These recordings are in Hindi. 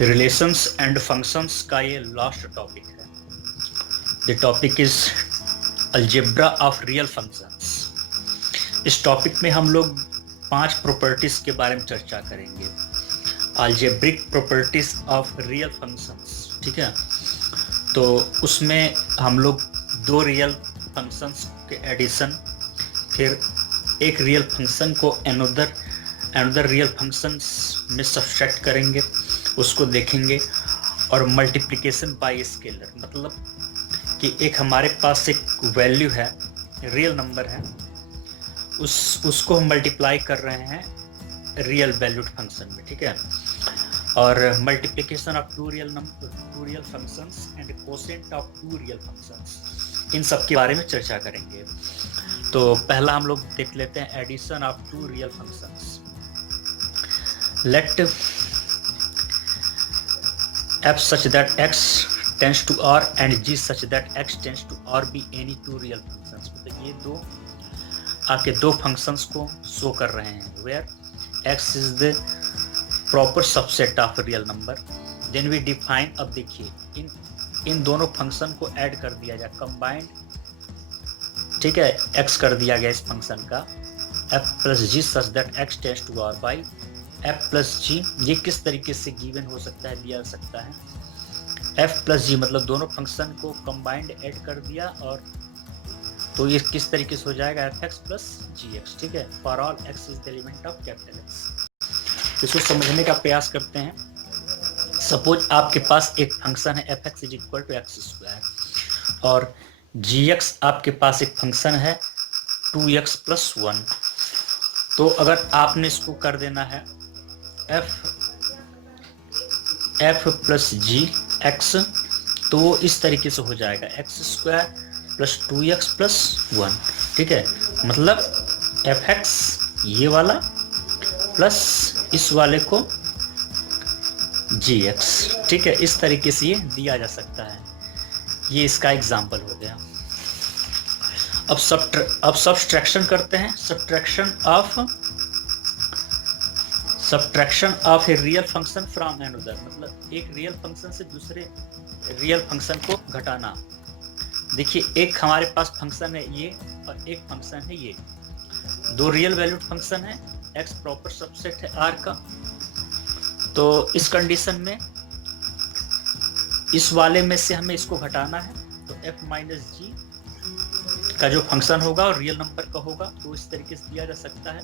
रिलेशंस एंड फंक्शंस का ये लास्ट टॉपिक है। The topic is algebra of real functions. इस टॉपिक में हम लोग 5 प्रॉपर्टीज के बारे में चर्चा करेंगे। Algebraic properties of real functions, ठीक है। तो उसमें हम लोग 2 रियल फंक्शंस के एडिशन, फिर एक रियल फंक्शन को अनदर रियल फंक्शंस में सब्सट्रैक्ट करेंगे, उसको देखेंगे। और मल्टीप्लिकेशन बाय स्केलर, मतलब कि एक हमारे पास एक वैल्यू है, रियल नंबर है, उसको हम मल्टीप्लाई कर रहे हैं रियल वैल्यूड फंक्शन में, ठीक है। और multiplication of two real functions and quotient of two real functions, इन सब के बारे में चर्चा करेंगे। तो पहला हम लोग देख लेते हैं addition of two real functions. Let f such that x tends to r and g such that x tends to r be any two real functions। मतलब ये दो आपके दो फंक्शंस को शो कर रहे हैं, where x is the proper subset of real number। then we define, अब देखिए इन दोनों फंक्शन को ऐड कर दिया जाए, कंबाइंड, ठीक है, x कर दिया गया इस फंक्शन का f plus g such that x tends to r by f plus G. ये किस तरीके से गिवन हो सकता है, दिया जा सकता है f प्लस जी, मतलब दोनों फंक्शन को कंबाइंड ऐड कर दिया, और तो ये किस तरीके से हो जाएगा एफ एक्स प्लस जी एक्स, ठीक है। For all x is the element of capital x. इसको समझने का प्रयास करते हैं। सपोज आपके पास एक फंक्शन है F x is equal to x square, और जी एक्स आपके पास एक फंक्शन है 2x प्लस 1। तो अगर आपने इसको कर देना है f प्लस जी एक्स, तो वो इस तरीके से हो जाएगा x square plus 2x plus 1, ठीक है। मतलब एफ एक्स ये वाला प्लस इस वाले को जी एक्स, ठीक है। इस तरीके से ये दिया जा सकता है। ये इसका एग्जाम्पल हो गया। अब सब्सट्रैक्शन करते हैं। Subtraction of a real function from another, मतलब एक रियल फंक्शन से दूसरे रियल फंक्शन को घटाना। देखिए एक हमारे पास फंक्शन है ये, और एक फंक्शन है ये, दो रियल वैल्यूड फंक्शन है, x प्रॉपर सबसेट है r का। तो इस कंडीशन में इस वाले में से हमें इसको घटाना है, तो f माइनस जी का जो फंक्शन होगा और रियल नंबर का होगा, तो इस तरीके से दिया जा सकता है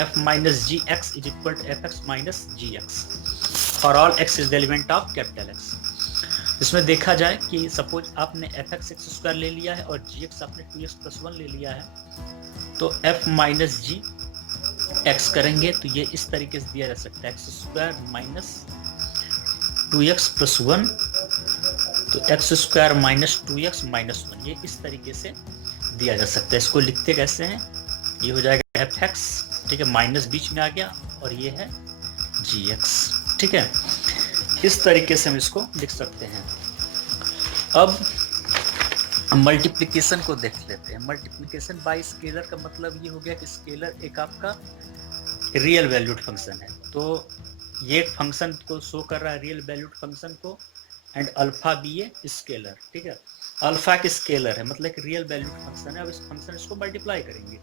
f minus g x is equal to f x minus g x for all x is the element of capital X। इसमें देखा जाए कि सपोज आपने एफ एक्स एक्स स्क्वायर ले लिया है और जी एक्स आपने 2x प्लस 1 ले लिया है, तो f माइनस जी एक्स करेंगे तो ये इस तरीके से दिया जा सकता है x square minus 2x plus 1, तो x square minus 2x minus 1, ये इस तरीके से दिया जा सकता है। इसको लिखते कैसे हैं, ये हो जाएगा एफ एक्स, ठीक है, माइनस बीच में आ गया, और ये है जी एक्स, ठीक है। इस तरीके से हम इसको लिख सकते हैं। अब मल्टीप्लिकेशन को देख लेते हैं। मल्टीप्लिकेशन बाय स्केलर का मतलब ये हो गया कि स्केलर एक आपका रियल वैल्यूड फंक्शन है, तो ये फंक्शन को शो कर रहा है रियल वैल्यूड फंक्शन को, एंड अल्फा भी ये स्केलर, ठीक है। अल्फा एक स्केलर है, मतलब एक रियल वैल्यूड फंक्शन है। अब इस फंक्शन इसको मल्टीप्लाई करेंगे,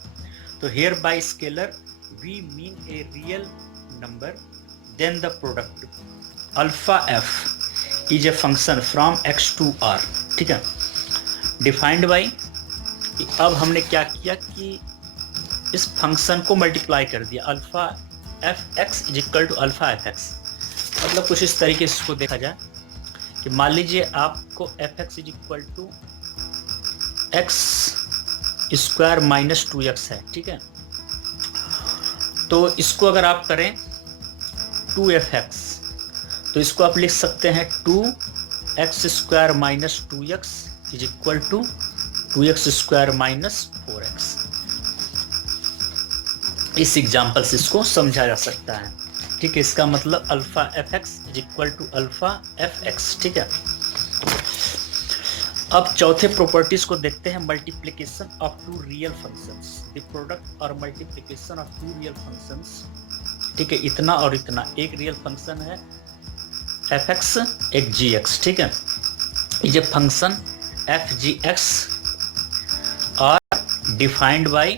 तो here by scalar we mean a real number, then the product alpha f is a function from X to R, ठीक है, डिफाइंड बाई। अब हमने क्या किया कि इस फंक्शन को मल्टीप्लाई कर दिया, alpha F x is equal to alpha F x. मतलब कुछ इस तरीके से इसको देखा जाए कि मान लीजिए आपको f x is equal to x square minus 2x है, ठीक है। तो इसको अगर आप करें 2f(x), तो इसको आप लिख सकते हैं 2x square minus 2x is equal to 2x square minus 4x। इस एग्जाम्पल से इसको समझा जा सकता है, ठीक है। इसका मतलब alpha F x is equal to alpha F X, ठीक है। अब चौथे प्रॉपर्टीज को देखते हैं, multiplication of two real functions, the product और multiplication of two real functions, ठीक है। इतना और इतना, एक रियल फंक्शन है एफ एक्स एक जी एक्स, ठीक है। ये function F G X are defined by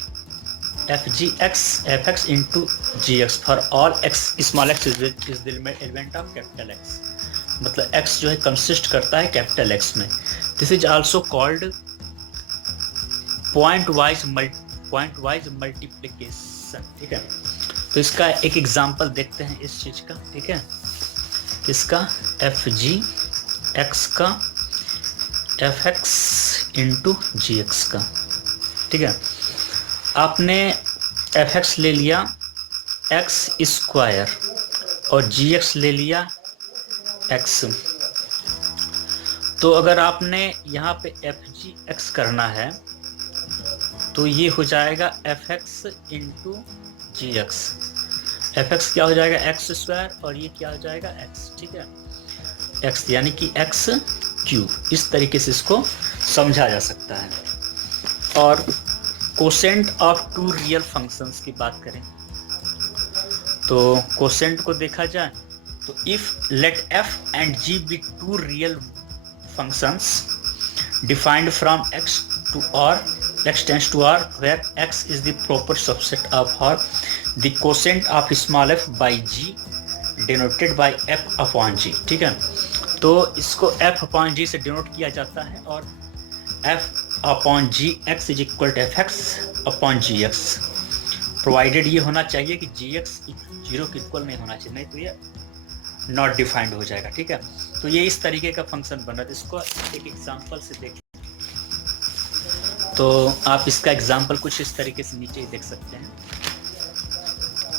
F G X F X into G x for all X small x is the element of capital x. मतलब x जो है कंसिस्ट करता है कैपिटल x में। This is also called point wise multiplication, ठीक है। तो इसका एक एग्जांपल देखते हैं इस चीज का, ठीक है। इसका एफ जी एक्स का F X into G x का, ठीक है। आपने एफ एक्स ले लिया एक्स स्क्वायर और जी एक्स ले लिया एक्स। तो अगर आपने यहाँ पे एफ जी एक्स करना है तो ये हो जाएगा F X into G X. F x क्या हो जाएगा एक्स स्क्वायर और ये क्या हो जाएगा एक्स, ठीक है। एक्स यानी कि एक्स क्यूब। इस तरीके से इसको समझा जा सकता है। और quotient of two real functions की बात करें तो कोसेंट को देखा जाए तो if let f and g be two real functions defined from X to R x tends to r where x is the proper subset of r, the quotient of small f by g denoted by f upon g, ठीक है। तो इसको f upon g से डिनोट किया जाता है और f upon g x is equal to fx upon gx, provided ये होना चाहिए कि gx 0 के इक्वल नहीं होना चाहिए, नहीं तो ये नॉट डिफाइंड हो जाएगा, ठीक है। तो ये इस तरीके का फंक्शन बना था। इसको एक एग्जांपल से देख तो आप इसका एग्जाम्पल कुछ इस तरीके से नीचे ही देख सकते हैं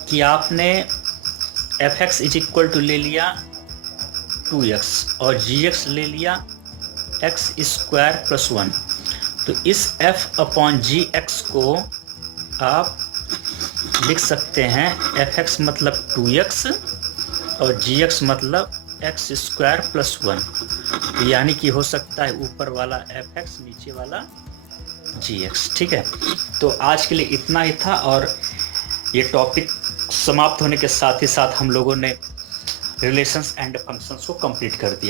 कि आपने f x is equal to ले लिया 2x और जी एक्स ले लिया एक्स स्क्वायर प्लस 1। तो इस f अपॉन जी एक्स को आप लिख सकते हैं एफ एक्स मतलब 2x और जी एक्स मतलब एक्स स्क्वायर प्लस 1। यानी कि हो सकता है ऊपर वाला एफ एक्स नीचे वाला जी एक्स, ठीक है। तो आज के लिए इतना ही था और ये टॉपिक समाप्त होने के साथ ही साथ हम लोगों ने रिलेशंस एंड फंक्शंस को कंप्लीट कर दिया।